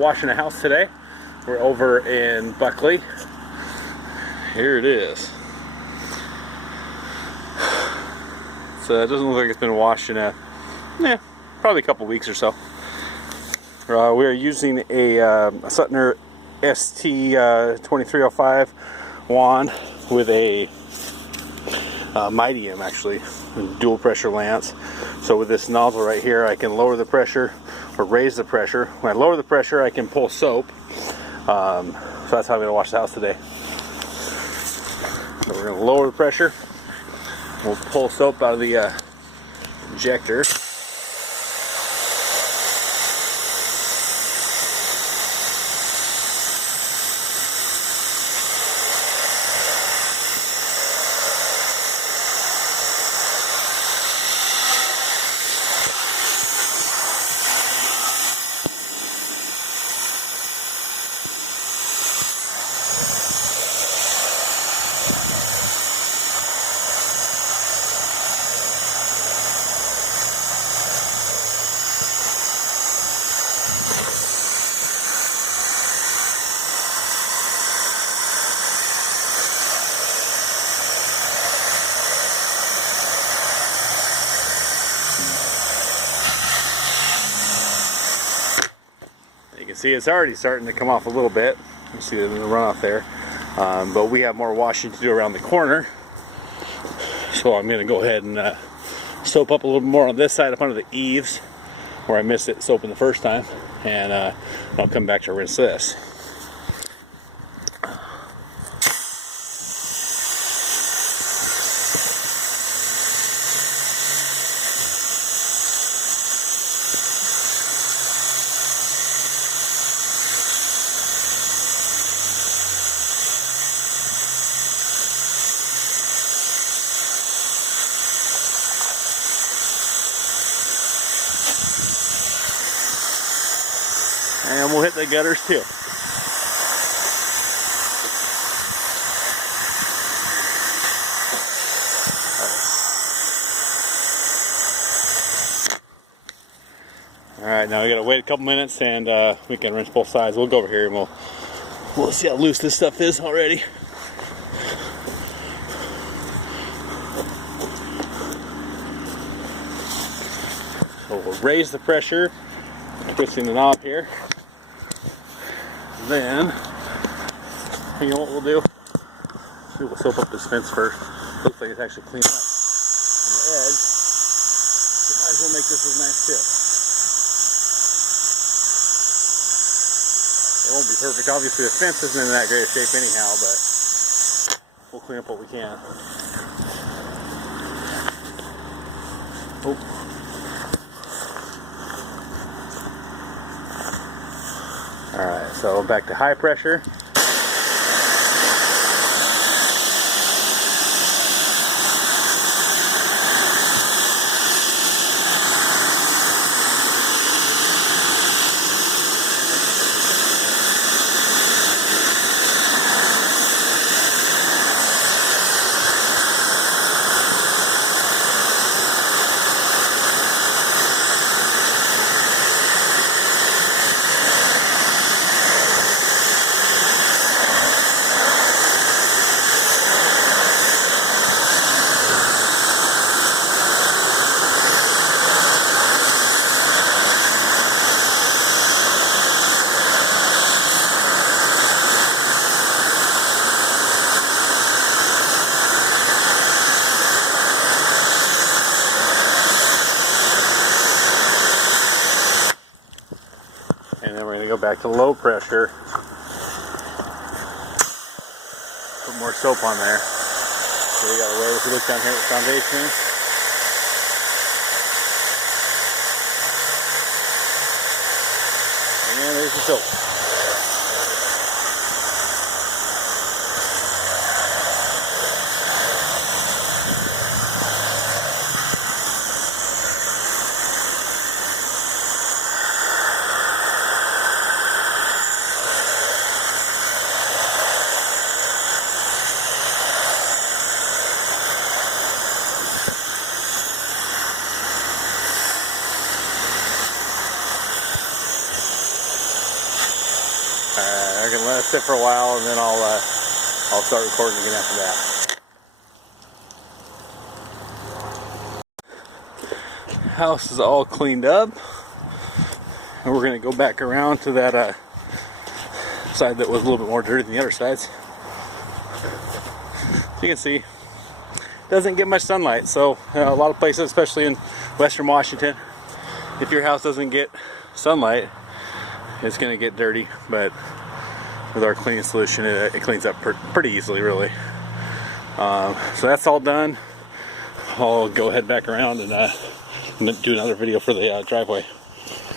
washing a house today. We're over in Buckley. Here it is. So it doesn't look like it's been washed in probably a couple weeks or so. We are using a Suttner ST2305 wand with a Mildew, actually, dual pressure lance. So with this nozzle right here, I can lower the pressure or raise the pressure. When I lower the pressure, I can pull soap. So that's how I'm going to wash the house today. So we're going to lower the pressure. We'll pull soap out of the injector. You can see it's already starting to come off a little bit. You see the runoff there. But we have more washing to do around the corner. So I'm going to go ahead and soap up a little more on this side up under the eaves where I missed it soaping the first time. And I'll come back to rinse this. And we'll hit the gutters too. Alright, now we gotta wait a couple minutes and we can rinse both sides. We'll go over here and we'll see how loose this stuff is already. So we'll raise the pressure, twisting the knob here. Then, you know what we'll do? We'll soap up this fence first. Looks like it's actually cleaned up on the edge. So might as well make this as nice too. It won't be perfect. Obviously the fence isn't in that great a shape anyhow, but we'll clean up what we can. Oh. Alright, so back to high pressure. And then we're going to go back to low pressure. Put more soap on there. So we got a way, if you look down here at the foundation. And there's the soap. I'm gonna let it sit for a while, and then I'll start recording again after that. House is all cleaned up, and we're gonna go back around to that side that was a little bit more dirty than the other sides. You can see, doesn't get much sunlight, so a lot of places, especially in Western Washington, if your house doesn't get sunlight, it's going to get dirty. But with our cleaning solution, it cleans up pretty easily, really. So that's all done. I'll go head back around and do another video for the driveway.